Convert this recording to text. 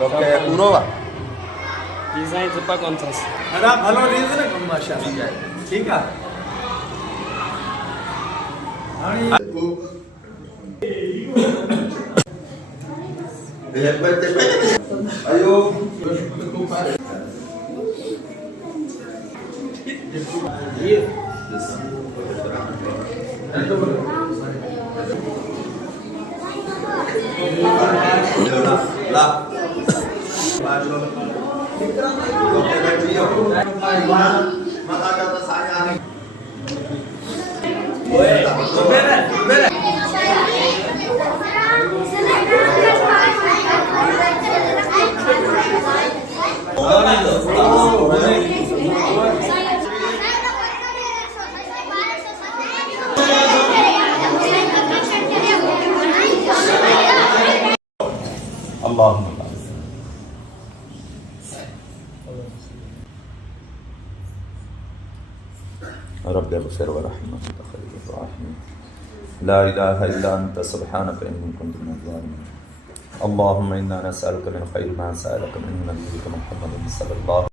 Oke, Urowa. Desain cepat kontas. Ada ভালো দিয়েছে না মাশাআল্লাহ ঠিক আছে आणि Ayo. Lah. Maka kata saya nih. Allahumma رب اغفر ورحمة وأنت خير الراحمين لا إله إلا أنت سبحانك إني كنت من الظالمين اللهم إنا نسألك من خير ما سألك منه نبيك محمد صلى الله